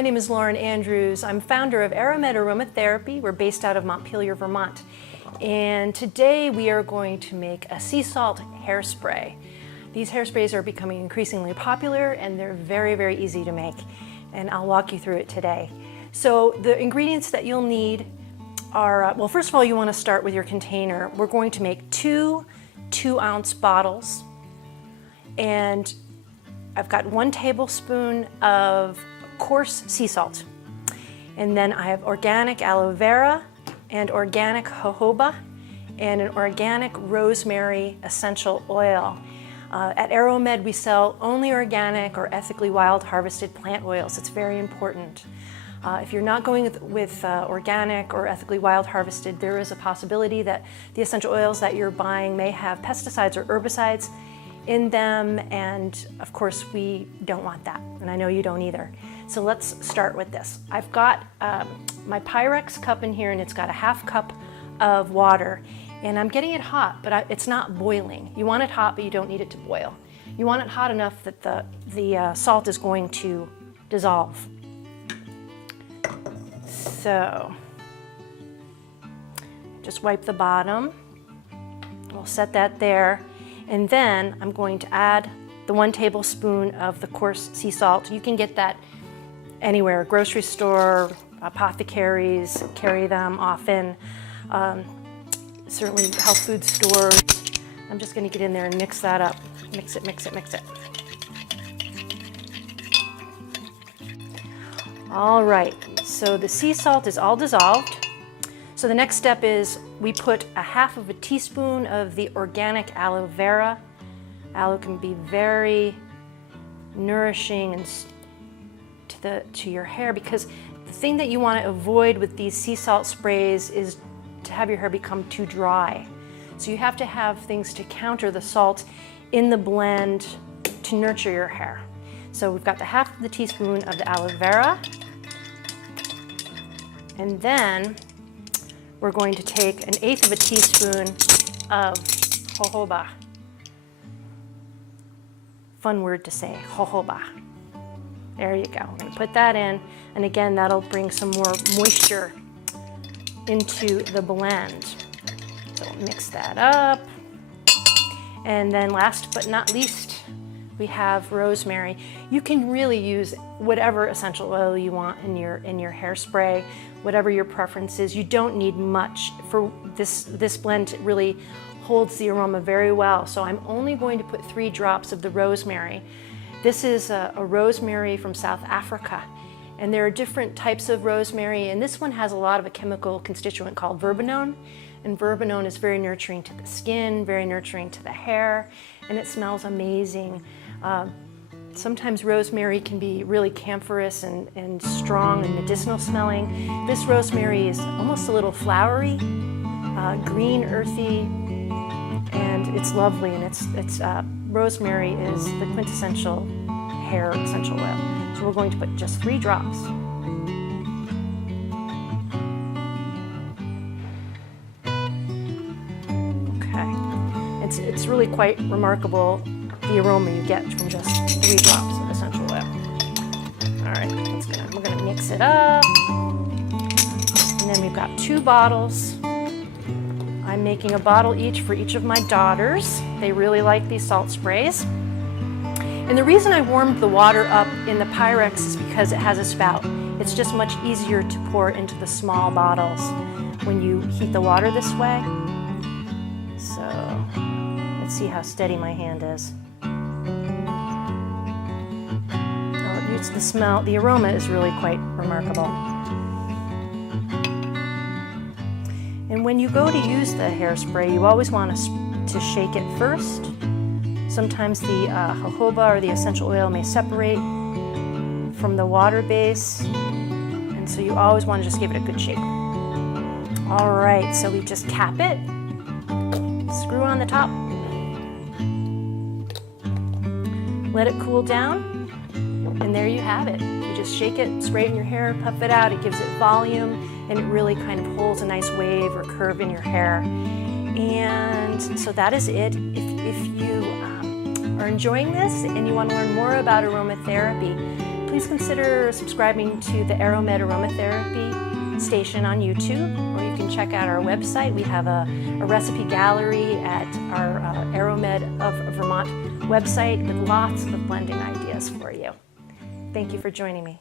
My name is Lauren Andrews. I'm founder of AroMed Aromatherapy. We're based out of Montpelier, Vermont. And today we are going to make a sea salt hairspray. These hairsprays are becoming increasingly popular and they're very, very easy to make. And I'll walk you through it today. So the ingredients that you'll need are, well, first of all, you want to start with your container. We're going to make two 2-ounce bottles. And I've got 1 tablespoon of coarse sea salt. And then I have organic aloe vera and organic jojoba and an organic rosemary essential oil. At AroMed, we sell only organic or ethically wild harvested plant oils. It's very important. If you're not going with organic or ethically wild harvested, there is a possibility that the essential oils that you're buying may have pesticides or herbicides in them, and of course we don't want that, and I know you don't either. So let's start with this. I've got my Pyrex cup in here, and it's got a 1/2 cup of water, and I'm getting it hot, but it's not boiling. You want it hot, but you don't need it to boil. You want it hot enough that the salt is going to dissolve. So just wipe the bottom. We'll set that there. And then I'm going to add the 1 tablespoon of the coarse sea salt. You can get that anywhere, grocery store, apothecaries carry them often, certainly health food stores. I'm just going to get in there and mix that up. Mix it, mix it, mix it. All right, so the sea salt is all dissolved. So the next step is we put a 1/2 teaspoon of the organic aloe vera. Aloe can be very nourishing and to your hair, because the thing that you want to avoid with these sea salt sprays is to have your hair become too dry. So you have to have things to counter the salt in the blend to nurture your hair. So we've got the 1/2 teaspoon of the aloe vera, and then we're going to take an 1/8 teaspoon of jojoba. Fun word to say, jojoba. There you go. I'm going to put that in, and again, that'll bring some more moisture into the blend. So mix that up. And then last but not least, we have rosemary. You can really use whatever essential oil you want in your hairspray, whatever your preference is. You don't need much. For this blend, it really holds the aroma very well. So I'm only going to put 3 drops of the rosemary. This is a rosemary from South Africa, and there are different types of rosemary, and this one has a lot of a chemical constituent called verbenone, and verbenone is very nurturing to the skin, very nurturing to the hair, and it smells amazing. Sometimes rosemary can be really camphorous and strong and medicinal smelling. This rosemary is almost a little flowery, green, earthy, and it's lovely. And rosemary is the quintessential hair essential oil. So we're going to put just 3 drops. Okay, it's really quite remarkable the aroma you get from just 3 drops of essential oil. All right, we're gonna mix it up. And then we've got 2 bottles. I'm making a bottle each for each of my daughters. They really like these salt sprays. And the reason I warmed the water up in the Pyrex is because it has a spout. It's just much easier to pour into the small bottles when you heat the water this way. So let's see how steady my hand is. The smell, the aroma is really quite remarkable. And when you go to use the hairspray, you always want to shake it first. Sometimes the jojoba or the essential oil may separate from the water base, and so you always want to just give it a good shake. All right, so we just cap it, screw on the top, let it cool down. And there you have it. You just shake it, spray it in your hair, puff it out. It gives it volume, and it really kind of holds a nice wave or curve in your hair. And so that is it. If you are enjoying this and you want to learn more about aromatherapy, please consider subscribing to the AroMed Aromatherapy station on YouTube, or you can check out our website. We have a recipe gallery at our AroMed of Vermont website with lots of blending ideas for you. Thank you for joining me.